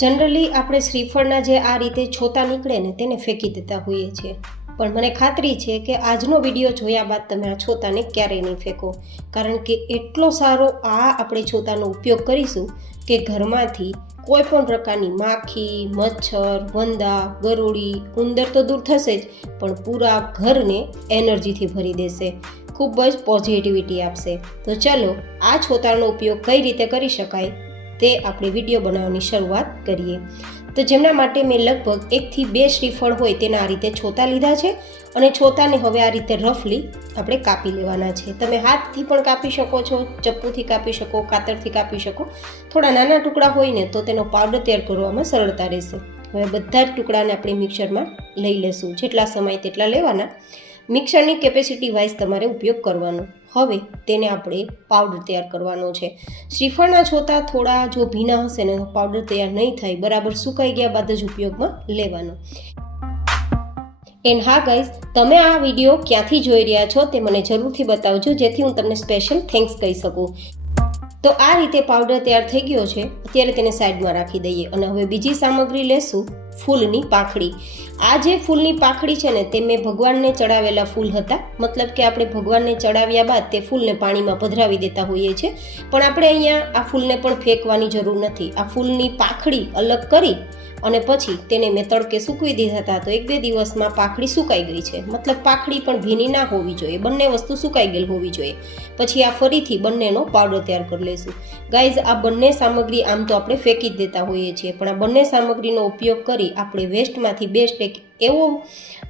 Generally આપણે શ્રીફળના જે આ રીતે છોતા નીકળે ને તેને ફેંકી દેતા હોઈએ છીએ, પણ મને ખાતરી છે કે આજનો વિડીયો જોયા બાદ તમે આ છોતાને ક્યારેય નહીં ફેંકો, કારણ કે એટલો સારો આપણે છોતાનો ઉપયોગ કરીશું કે ઘરમાંથી કોઈ પણ પ્રકારની માખી, મચ્છર, વંદા, ગરોળી, ઉંદર તો દૂર થશે જ, પણ પૂરા ઘરને એનર્જીથી ભરી દેશે, ખૂબ જ પોઝિટિવિટી આપશે. તો ચલો આ છોતાનો ઉપયોગ કઈ રીતે કરી શકાય તે આપણે વિડીયો બનાવવાની શરૂઆત કરીએ. તો જેમના માટે મેં લગભગ 1 થી 2 શ્રીફળ હોય તેના આ રીતે છોતા લીધા છે, અને છોતાને હવે આ રીતે રફલી આપણે કાપી લેવાના છે. તમે હાથથી પણ કાપી શકો છો, ચપ્પુથી કાપી શકો, કાતરથી કાપી શકો. થોડા નાના ટુકડા હોય ને તો તેનો પાવડર તૈયાર કરવામાં સરળતા રહેશે. હવે બધા જ ટુકડાને આપણે મિક્સરમાં લઈ લેશું, જેટલા સમય તેટલા લેવાના. મિક્સરની કેપેસિટી વાઇઝ તમારે ઉપયોગ કરવાનો. હવે તેને આપણે પાવડર તૈયાર કરવાનો છે. શ્રીફળના છોતા થોડા જો ભીના હશે ને તો પાવડર તૈયાર નહીં થાય, બરાબર સુકાઈ ગયા બાદ જ ઉપયોગમાં લેવાનો. એન્ડ હા ગાઈઝ, તમે આ વિડીયો ક્યાંથી જોઈ રહ્યા છો તે મને જરૂરથી બતાવજો, જેથી હું તમને સ્પેશિયલ થેન્ક્સ કહી શકું. તો આ રીતે પાવડર તૈયાર થઈ ગયો છે. અત્યારે તેને સાઈડમાં રાખી દઈએ, અને હવે બીજી સામગ્રી લેશું, ફૂલની પાંખડી. આ જે ફૂલની પાંખડી છે ને તે મેં ભગવાનને ચડાવેલા ફૂલ હતા, મતલબ કે આપણે ભગવાનને ચડાવ્યા બાદ તે ફૂલને પાણીમાં પધરાવી દેતા હોઈએ છીએ, પણ આપણે અહીંયા આ ફૂલને પણ ફેંકવાની જરૂર નથી. આ ફૂલની પાંખડી અલગ કરી અને પછી તેને મેં તડકે સૂકવી દીધા હતા, તો 1-2 દિવસમાં પાંખડી સુકાઈ ગઈ છે. મતલબ પાંખડી પણ ભીની ના હોવી જોઈએ, બંને વસ્તુ સુકાઈ ગયેલ હોવી જોઈએ. પછી આ ફરીથી બંનેનો પાવડર તૈયાર કરી લઈશું. ગાઈઝ, આ બંને સામગ્રી આમ તો આપણે ફેંકી જ દેતા હોઈએ છીએ, પણ આ બંને સામગ્રીનો ઉપયોગ કરી આપણે વેસ્ટમાંથી બેસ્ટ એક એવો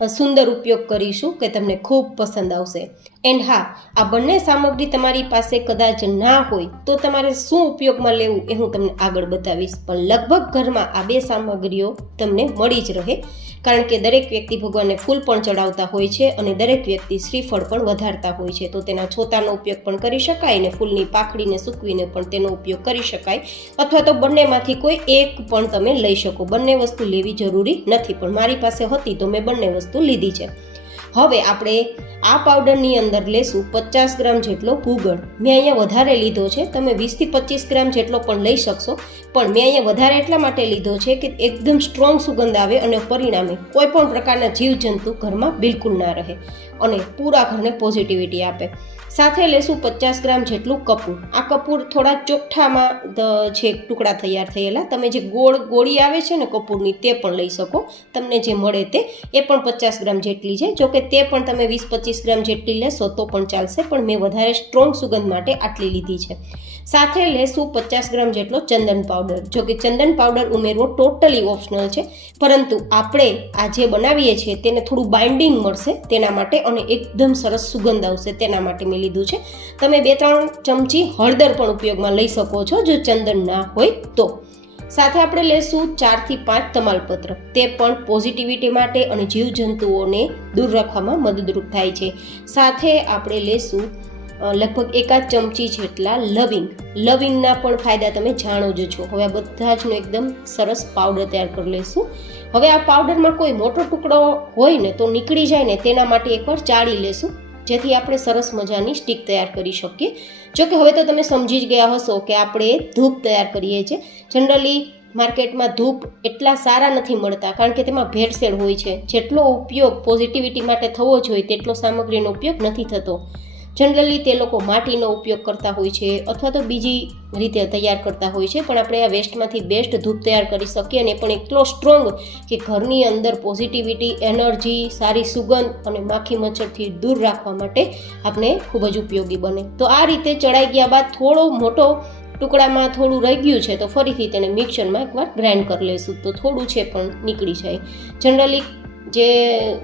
સુંદર ઉપયોગ કરીશું કે તમને ખૂબ પસંદ આવશે. એન્ડ હા, આ બંને સામગ્રી તમારી પાસે કદાચ ના હોય તો તમારે શું ઉપયોગમાં લેવું એ હું તમને આગળ બતાવીશ, પણ લગભગ ઘરમાં આ 2 સામગ્રીઓ તમને મળી જ રહે, કારણ કે દરેક વ્યક્તિ ભગવાનને ફૂલ પણ ચડાવતા હોય છે અને દરેક વ્યક્તિ શ્રીફળ પણ વધારતા હોય છે. તો તેના છોતાનો ઉપયોગ પણ કરી શકાય ને ફૂલની પાંખડીને સૂકવીને પણ તેનો ઉપયોગ કરી શકાય, અથવા તો બંનેમાંથી કોઈ એક પણ તમે લઈ શકો. બંને વસ્તુ લેવી જરૂરી નથી, પણ મારી પાસે હતી તો મેં બંને વસ્તુ લીધી છે. હવે આપણે આ પાવડરની અંદર લેશું 50 ગ્રામ જેટલો ગુગળ. મેં અહીંયા વધારે લીધો છે, તમે 20 થી 25 ગ્રામ જેટલો પણ લઈ શકશો, પણ મેં અહીંયા વધારે એટલા માટે લીધો છે કે એકદમ સ્ટ્રોંગ સુગંધ આવે અને પરિણામે કોઈ પણ પ્રકારના જીવજંતુ ઘરમાં બિલકુલ ના રહે અને પૂરા ઘરને પોઝિટિવિટી આપે. સાથે લેશું 50 ગ્રામ જેટલું કપૂર. આ કપૂર થોડા ચોખ્ઠામાં છે ટુકડા તૈયાર થયેલા. તમે જે ગોળી આવે છે ને કપૂરની તે પણ લઈ શકો, તમને જે મળે તે. એ પણ 50 ગ્રામ જેટલી છે. જોકે તે પણ તમે 20-25 ગ્રામ જેટલી લેશો તો પણ ચાલશે, પણ મેં વધારે સ્ટ્રોંગ સુગંધ માટે આટલી લીધી છે. સાથે લેશું 50 ગ્રામ જેટલો ચંદન પાવડર. જોકે ચંદન પાવડર ઉમેરવો ટોટલી ઓપ્શનલ છે, પરંતુ આપણે આ જે બનાવીએ છીએ તેને થોડું બાઇન્ડિંગ મળશે તેના માટે, અને એકદમ સરસ સુગંધ આવશે તેના માટે મેં લીધું છે. તમે 2-3 ચમચી હળદર પણ ઉપયોગમાં લઈ શકો છો જો ચંદન ના હોય તો. સાથે આપણે લેશું 4 થી 5 તમાલપત્ર. તે પણ પોઝિટિવિટી માટે અને જીવજંતુઓને દૂર રાખવામાં મદદરૂપ થાય છે. સાથે આપણે લેશું લગભગ 1 ચમચી જેટલા લવિંગ. લવિંગના પણ ફાયદા તમે જાણો જ છો. હવે આ બધા જનો એકદમ સરસ પાવડર તૈયાર કરી લઈશું. હવે આ પાવડરમાં કોઈ મોટો ટુકડો હોય ને તો નીકળી જાય ને તેના માટે એકવાર ચાળી લેશું, જેથી આપણે સરસ મજાની સ્ટીક તૈયાર કરી શકીએ. જોકે હવે તો તમે સમજી જ ગયા હશો કે આપણે ધૂપ તૈયાર કરીએ છીએ. જનરલી માર્કેટમાં ધૂપ એટલા સારા નથી મળતા, કારણ કે તેમાં ભેળસેળ હોય છે. જેટલો ઉપયોગ પોઝિટિવિટી માટે થવો જોઈએ તેટલો સામગ્રીનો ઉપયોગ નથી થતો. જનરલી તે લોકો માટીનો ઉપયોગ કરતા હોય છે અથવા તો બીજી રીતે તૈયાર કરતા હોય છે, પણ આપણે આ વેસ્ટમાંથી બેસ્ટ ધૂપ તૈયાર કરી શકીએ, અને પણ એટલો સ્ટ્રોંગ કે ઘરની અંદર પોઝિટિવિટી, એનર્જી, સારી સુગંધ અને માખી મચ્છરથી દૂર રાખવા માટે આપણે ખૂબ જ ઉપયોગી બને. તો આ રીતે ચડાઈ ગયા બાદ થોડો મોટો ટુકડામાં થોડું રહી ગયું છે તો ફરીથી તેને મિક્સરમાં એકવાર ગ્રાઇન્ડ કરી લઈશું, તો થોડું છે પણ નીકળી જાય. જનરલી જે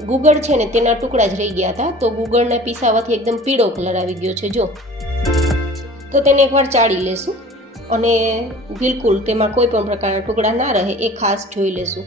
ગુગળ છે ને તેના ટુકડા જ રહી ગયા હતા, તો ગુગળને પીસાવાથી એકદમ પીળો કલર આવી ગયો છે જો. તો તેને એકવાર ચાળી લેશું અને બિલકુલ તેમાં કોઈ પણ પ્રકારના ટુકડા ના રહે એ ખાસ જોઈ લેશું.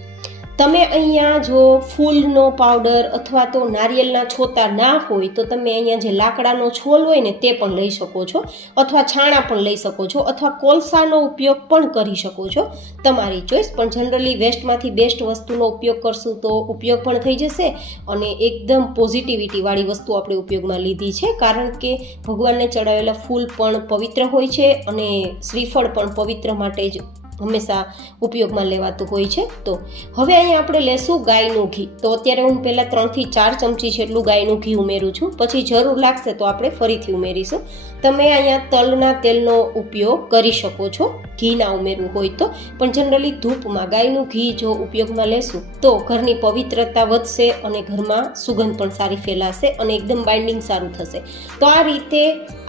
તમે અહીંયા જો ફૂલનો પાવડર અથવા તો નારિયેળના છોતા ના હોય તો તમે અહીંયા જે લાકડાનો છોલ હોય ને તે પણ લઈ શકો છો, અથવા છાણા પણ લઈ શકો છો, અથવા કોલસાનો ઉપયોગ પણ કરી શકો છો, તમારી ચોઈસ. પણ જનરલી વેસ્ટમાંથી બેસ્ટ વસ્તુનો ઉપયોગ કરશું તો ઉપયોગ પણ થઈ જશે, અને એકદમ પોઝિટિવિટીવાળી વસ્તુ આપણે ઉપયોગમાં લીધી છે, કારણ કે ભગવાનને ચડાવેલા ફૂલ પણ પવિત્ર હોય છે અને શ્રીફળ પણ પવિત્ર માટે જ હંમેશા ઉપયોગમાં લેવાતું હોય છે. તો હવે અહીંયા આપણે લેશું ગાયનું ઘી. તો અત્યારે હું પહેલાં 3 થી 4 ચમચી જેટલું ગાયનું ઘી ઉમેરું છું. પછી જરૂર લાગશે તો આપણે ફરીથી ઉમેરીશું. તમે અહીંયા તલના તેલનો ઉપયોગ કરી શકો છો, ઘી ના ઉમેરવું હોય તો. પણ જનરલી ધૂપમાં ગાયનું ઘી જો ઉપયોગમાં લેશું તો ઘરની પવિત્રતા વધશે અને ઘરમાં સુગંધ પણ સારી ફેલાશે અને એકદમ બાઇન્ડિંગ સારું થશે. તો આ રીતે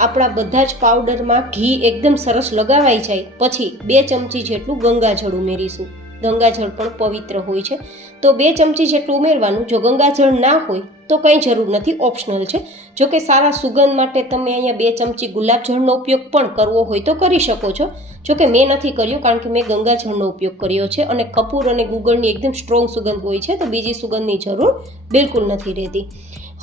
આપણા બધા જ પાવડરમાં ઘી એકદમ સરસ લગાવાઈ જાય પછી 2 ચમચી જેટલું ગંગાજળ ઉમેરીશું. ગંગાજળ પણ પવિત્ર હોય છે, તો 2 ચમચી જેટલું ઉમેરવાનું. જો ગંગાજળ ના હોય તો કંઈ જરૂર નથી, ઓપ્શનલ છે. જો કે સારા સુગંધ માટે તમે અહીંયા 2 ચમચી ગુલાબજળનો ઉપયોગ પણ કરવો હોય તો કરી શકો છો. જો કે મેં નથી કર્યો કારણ કે મેં ગંગાજળનો ઉપયોગ કર્યો છે અને કપૂર અને ગુગળની એકદમ સ્ટ્રોંગ સુગંધ હોય છે, તો બીજી સુગંધની જરૂર બિલકુલ નથી રહેતી.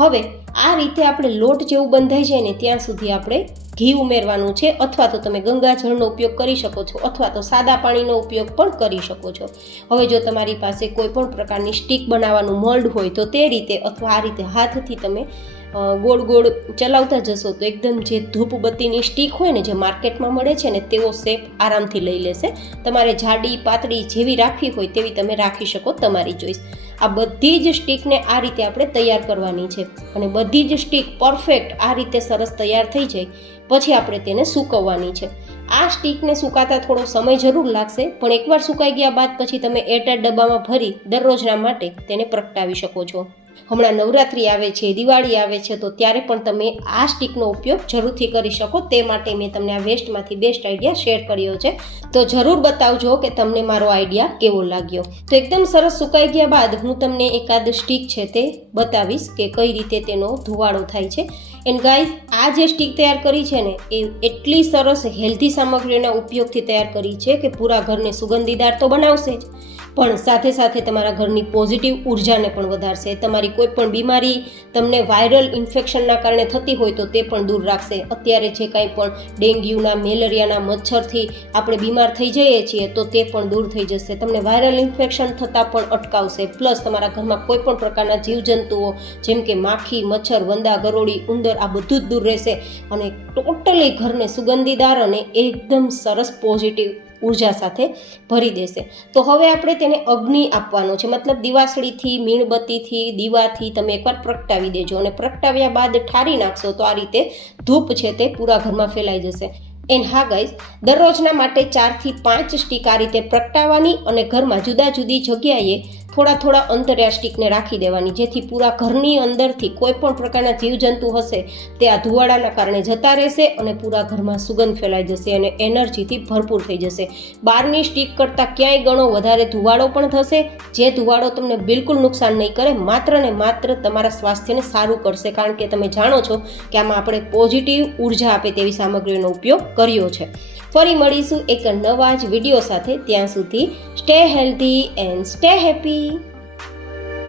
હવે આ રીતે આપણે લોટ જેવું બંધાઈ જાય ને ત્યાં સુધી આપણે ઘી ઉમેરવાનું છે, અથવા તો તમે ગંગાજળનો ઉપયોગ કરી શકો છો અથવા તો સાદા પાણીનો ઉપયોગ પણ કરી શકો છો. હવે જો તમારી પાસે કોઈ પણ પ્રકારની સ્ટીક બનાવવાનું મોલ્ડ હોય તો તે રીતે, અથવા આ રીતે હાથથી તમે ગોળ ગોળ ચલાવતા જશો તો એકદમ જે ધૂપબત્તીની સ્ટીક હોય ને જે માર્કેટમાં મળે છે ને તેવો શેપ આરામથી લઈ લેશે. તમારે જાડી પાતળી જેવી રાખવી હોય તેવી તમે રાખી શકો, તમારી ચોઈસ. આ બધી જ સ્ટીકને આ રીતે આપણે તૈયાર કરવાની છે અને બધી જ સ્ટીક પરફેક્ટ આ રીતે સરસ તૈયાર થઈ જાય પછી આપણે તેને સૂકવવાની છે. આ સ્ટીકને સુકાતા થોડો સમય જરૂર લાગશે, પણ એકવાર સુકાઈ ગયા બાદ પછી તમે એરટાઈટ ડબ્બામાં ભરી દરરોજના માટે તેને પ્રગટાવી શકો છો. હમણાં નવરાત્રિ આવે છે, દિવાળી આવે છે, તો ત્યારે પણ તમે આ સ્ટીકનો ઉપયોગ જરૂરથી કરી શકો. તે માટે મેં તમને આ વેસ્ટમાંથી બેસ્ટ આઈડિયા શેર કર્યો છે. તો જરૂર બતાવજો કે તમને મારો આઈડિયા કેવો લાગ્યો. તો એકદમ સરસ સુકાઈ ગયા બાદ હું તમને એકાદ સ્ટીક છે તે બતાવીશ કે કઈ રીતે તેનો ધુવાળો થાય છે. એન્ડ ગાઈઝ, આ જે સ્ટીક તૈયાર કરી છે ને એ એટલી સરસ હેલ્ધી સામગ્રીઓના ઉપયોગથી તૈયાર કરી છે કે પૂરા ઘરને સુગંધીદાર તો બનાવશે જ, પણ સાથે સાથે તમારા ઘરની પોઝિટિવ ઉર્જાને પણ વધારશે. તમારી કોઈ પણ બીમારી તમને વાયરલ ઇન્ફેક્શનના કારણે થતી હોય તો તે પણ દૂર રાખશે. અત્યારે જે કાંઈ પણ ડેન્ગ્યુના, મેલેરિયાના મચ્છરથી આપણે બીમાર થઈ જઈએ છીએ તો તે પણ દૂર થઈ જશે. તમને વાયરલ ઇન્ફેક્શન થતાં પણ અટકાવશે. પ્લસ તમારા ઘરમાં કોઈ પણ પ્રકારના જીવજંતુઓ જેમ કે માખી, મચ્છર, વંદા, ગરોળી, ઉંદર આ બધું જ દૂર રહેશે અને ટોટલી ઘરને સુગંધીદાર અને એકદમ સરસ પોઝિટિવ ઉર્જા સાથે ભરી દેશે. તો હવે આપણે તેને અગ્નિ આપવાનો છે, મતલબ દિવાસળીથી, મીણબત્તીથી, દીવાથી તમે એકવાર પ્રગટાવી દેજો અને પ્રગટાવ્યા બાદ ઠારી નાખશો તો આ રીતે ધૂપ છે તે પૂરા ઘરમાં ફેલાઈ જશે. એન્ડ હા ગાઈઝ, દરરોજના માટે 4 થી 5 સ્ટીક આ રીતે પ્રગટાવવાની અને ઘરમાં જુદા જુદી જગ્યાએ થોડા અંતરે આ સ્ટીકને રાખી દેવાની, જેથી પૂરા ઘરની અંદરથી કોઈ પણ પ્રકારના જીવજંતુ હશે તે આ ધુવાડાના કારણે જતા રહેશે અને પૂરા ઘરમાં સુગંધ ફેલાઈ જશે અને એનર્જીથી ભરપૂર થઈ જશે. બહારની સ્ટીક કરતાં ક્યાંય ગણો વધારે ધુવાડો પણ થશે, જે ધુવાડો તમને બિલકુલ નુકસાન નહીં કરે, માત્ર ને માત્ર તમારા સ્વાસ્થ્યને સારું કરશે. કારણ કે તમે જાણો છો કે આમાં આપણે પોઝિટિવ ઉર્જા આપે તેવી સામગ્રીનો ઉપયોગ કર્યો છે. ફરી મળીશું એક નવા જ વિડીયો સાથે. ત્યાં સુધી stay healthy and stay happy.